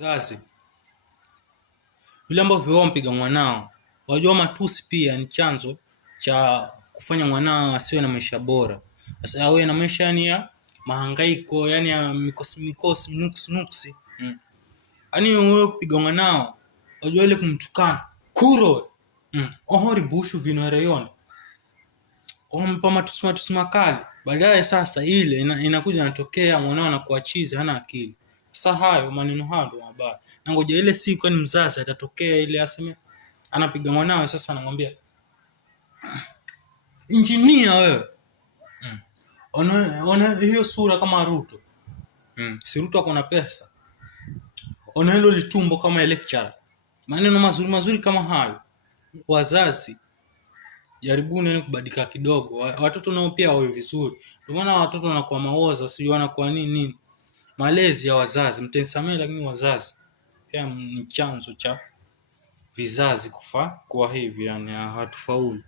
Wazazi vile ambavyo wao mpiga mwanao, wajua matusi pia ni chanzo cha kufanya mwanao asiwe na maisha bora. Sasa awe na maisha yani ya mahangaiko, yani ya mikosi nuksi. Yaani wewe kupiga mwanao, wajua ile kumtukana kuro. Ohori bushu vinareyona. Ompa matusi makali. Baadaye sasa ile inakuja inatokea mwanao anakuwa chizi, hana akili. Sasa hayo maneno hayo ndo mabaya. Na ngoja ile siku ni mzazi atatokea ile aseme anapiga mwanawe, sasa anamwambia injinia wewe. Ona hiyo sura kama Ruto. Si Ruto ako na pesa. Ona hilo litumbo kama lecturer. Maneno mazuri kama hayo. Wazazi jaribuni kubadilika kidogo. Watoto nao pia wawe vizuri. Kwa maana watoto wanakuwa maoza, sio wanakuwa nini. Malezi ya wazazi, mtanisamehe lakini wazazi pia ni chanzo cha vizazi kufa kwa hivi, yani hatufaulu.